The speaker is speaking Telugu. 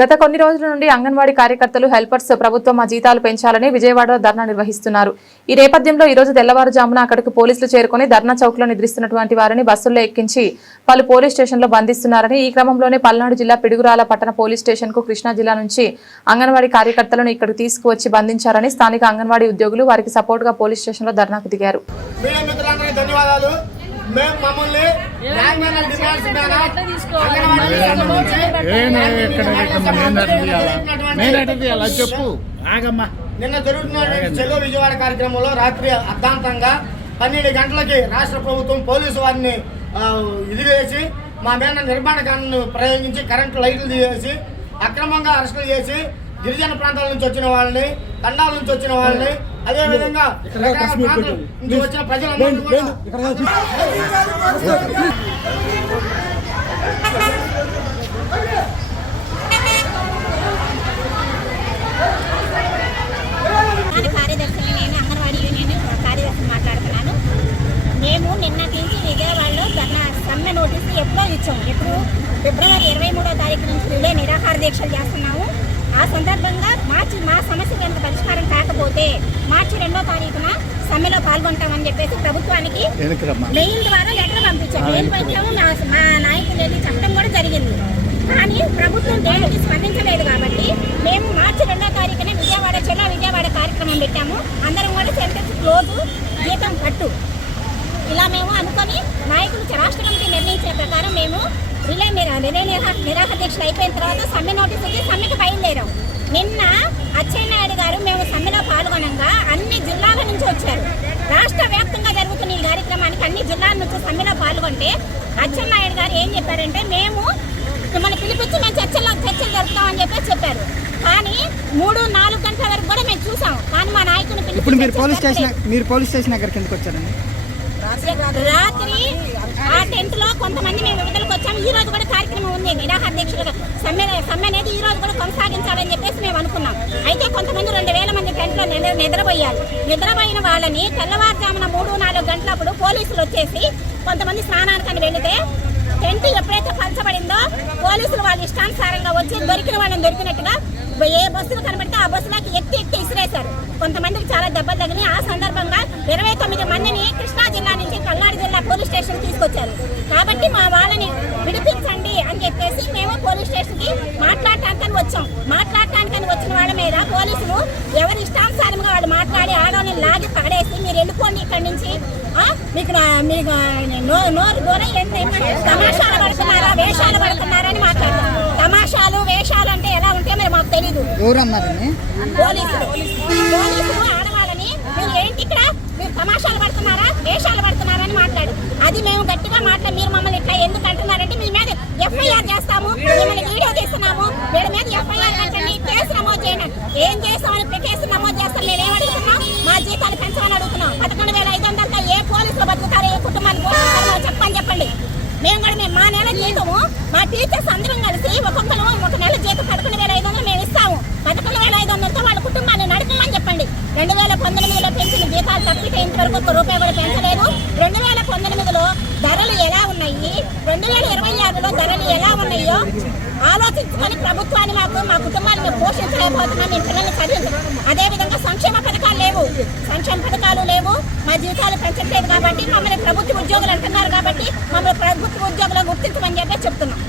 గత కొన్ని రోజుల నుండి అంగన్వాడీ కార్యకర్తలు హెల్పర్స్ ప్రభుత్వం మా జీతాలు పెంచాలని విజయవాడలో ధర్నా నిర్వహిస్తున్నారు. ఈ నేపథ్యంలో ఈ రోజు తెల్లవారుజామున అక్కడికి పోలీసులు చేరుకుని ధర్నా చౌక్లో నిద్రిస్తున్నటువంటి వారిని బస్సుల్లో ఎక్కించి పలు పోలీస్ స్టేషన్లో బంధిస్తున్నారని, ఈ క్రమంలోనే పల్నాడు జిల్లా పిడుగురాల పట్టణ పోలీస్ స్టేషన్ కు కృష్ణా జిల్లా నుంచి అంగన్వాడీ కార్యకర్తలను ఇక్కడికి తీసుకువచ్చి బంధించారని స్థానిక అంగన్వాడీ ఉద్యోగులు వారికి సపోర్ట్ గా పోలీస్ స్టేషన్లో ధర్నాకు దిగారు. నిన్న జరుగుతున్న చెలో విజయవాడ కార్యక్రమంలో రాత్రి అర్ధాంతంగా 12 గంటలకి రాష్ట్ర ప్రభుత్వం పోలీసు వారిని ఇదివేసి మా మీద నిర్మాణాన్ని ప్రయోగించి కరెంటు లైట్లు తీసేసి అక్రమంగా అరెస్టులు చేసి గిరిజన ప్రాంతాల నుంచి వచ్చిన వాళ్ళని, తండాల నుంచి వచ్చిన వాళ్ళని, అదేవిధంగా నుంచి వచ్చిన ప్రజలందరూ కార్యదర్శిని నేను అంగన్వాడీ యూనియన్ కార్యదర్శిని మాట్లాడుతున్నాను. మేము నిన్నటి నుంచి విజయవాడలో సమ్మె నోటీసు ఎప్పుడో ఇచ్చాము. ఎప్పుడు ఫిబ్రవరి 23వ తారీఖు నుంచి రిలే నిరాహార దీక్షలు చేస్తున్నాము. ఆ సందర్భంగా మా సమస్య కనుక పరిష్కారం కాకపోతే మార్చి 2వ తారీఖున సమ్మెలో పాల్గొంటామని చెప్పేసి ప్రభుత్వానికి మెయిల్ ద్వారా లెటర్ పంపించాము. మెయిల్ పంచాము, మా నాయకులు వెళ్ళి చెప్పడం కూడా జరిగింది. కానీ ప్రభుత్వం దేనికి స్పందించలేదు. కాబట్టి మేము మార్చి 2వ తారీఖున విజయవాడ కార్యక్రమం పెట్టాము. అందరం కూడా సెంటెన్స్ క్లోజు, జీతం కట్టు ఇలా మేము అనుకొని నాయకులు రాష్ట్ర కమిటీ నిర్ణయించిన ప్రకారం మేము రిలే నిరాహార దీక్షలు అయిపోయిన తర్వాత సమ్మె నోటీస్ ఇచ్చి సమ్మెకి బయలుదేరాం. నిన్న అచ్చెన్నాయుడు గారు మేము సమ్మెలో పాల్గొనంగా అన్ని జిల్లాల నుంచి వచ్చారు. రాష్ట్ర వ్యాప్తంగా జరుగుతున్న ఈ కార్యక్రమానికి అన్ని జిల్లాల నుంచి సమ్మెలో పాల్గొంటే అచ్చెన్నాయుడు గారు ఏం చెప్పారంటే, మేము మిమ్మల్ని పిలిపించి మేము చర్చలు జరుపుతామని చెప్పేసి చెప్పారు. కానీ 3-4 గంటల వరకు కూడా మేము చూసాం. కానీ మా నాయకుని ఇప్పుడు మీరు పోలీస్ స్టేషన్ దగ్గరికి ఎందుకు వచ్చారండి? రాత్రి ఆ టెంట్ లో కొంతమంది మేము విడుదలకు వచ్చాము. ఈ రోజు కూడా కార్యక్రమం ఉంది. నిరాహార దీక్షలు సమ్మె అనేది ఈ రోజు కూడా కొనసాగించాలని చెప్పేసి మేము అనుకున్నాం. అయితే కొంతమంది 2000 మంది టెంట్ లో నిద్రపోయారు. నిద్రపోయిన వాళ్ళని తెల్లవారుజామున 3-4 గంటలప్పుడు పోలీసులు వచ్చేసి కొంతమంది స్నానానికని వెళితే టెంట్ ఎప్పుడైతే పలచబడిందో పోలీసులు వాళ్ళ ఇష్టానుసారంగా వచ్చి దొరికిన వాళ్ళని దొరికినట్టుగా ఏ బస్సులు కనబడితే ఆ బస్సులకి ఎత్తి ఇసిరేశారు. కొంతమందికి చాలా దెబ్బలు తగినాయి. ఆ సందర్భంగా 29 మందిని కృష్ణా జిల్లా నుంచి పల్నాడు జిల్లా పోలీస్ స్టేషన్ తీసుకొచ్చారు. కాబట్టి మా వాళ్ళని విడిపించండి అని చెప్పేసి మేము పోలీస్ స్టేషన్ కి మాట్లాడటానికని వచ్చాం. మాట్లాడటానికని వచ్చిన వాళ్ళ మీద పోలీసులు ఎవరి ఇష్టానుసారంగా వాళ్ళు మాట్లాడి ఆడవాళ్ళని లాగి పడేసి మీరు వెళ్ళిపోండి ఇక్కడి నుంచి, మీకు నోరు దూరం తమాషాలు పడుతున్నారా, వేషాలు పడుతున్నారా అని మాట్లాడతారు. తమాషాలు వేషాలు అంటే ఎలా ఉంటే మరి మాకు తెలీదు. పోలీసులు ఆడవాళ్ళని మీరు ఏంటి ఇక్కడ మీరు తమాషాలు పడుతున్నారా, వేషాలు పడుతున్నారా అని మాట్లాడు. అది మేము గట్టిగా మీరు మమ్మల్ని ఇట్లా ఎందుకు అంటున్నారంటే మీ మీద ఎఫ్ఐఆర్ చేస్తాము, మిమ్మల్ని వీడియో తీస్తున్నాము, వీడి మీద ఎఫ్ఐఆర్ కట్టండి, కేసు నమోదు చేయండి. ఏం చేస్తామని కేసు నమోదు చేస్తాం. మేము ఏం అడుగుతున్నాం? మా జీతాలు పెంచమని అడుగుతున్నాం. 11,500 ఏ పోలీసులు బతుకుతారో, ఏ కుటుంబానికి చెప్పండి. మేము కూడా మా నెల జీతము మా టీచర్స్ అందరం కలిసి ఒక్కొక్కరు ఒక నెల జీతం 11,500 మేము ఇస్తాము. 11,500తో వాళ్ళ కుటుంబాన్ని నడపమని చెప్పండి. 2019లో పెంచిన జీతాలు తప్పితే ఇంతవరకు ₹1 కూడా పెంచలేదు. 2019లో ధరలు ఎలా ఉన్నాయి, 2026లో ధరలు ఎలా ఉన్నాయో ఆలోచించుకొని ప్రభుత్వాన్ని మా కుటుంబాన్ని మేము పోషించలేకపోతున్నాం. మేము పిల్లల్ని చదివించాం. అదేవిధంగా సంక్షేమ పథకాలు లేవు. మా జీతాలు పెంచట్లేదు. కాబట్టి మమ్మల్ని ప్రభుత్వ ఉద్యోగులు అంటున్నారు. కాబట్టి మమ్మల్ని ప్రభుత్వ ఉద్యోగులు గుర్తించమని చెప్పి చెప్తున్నాం.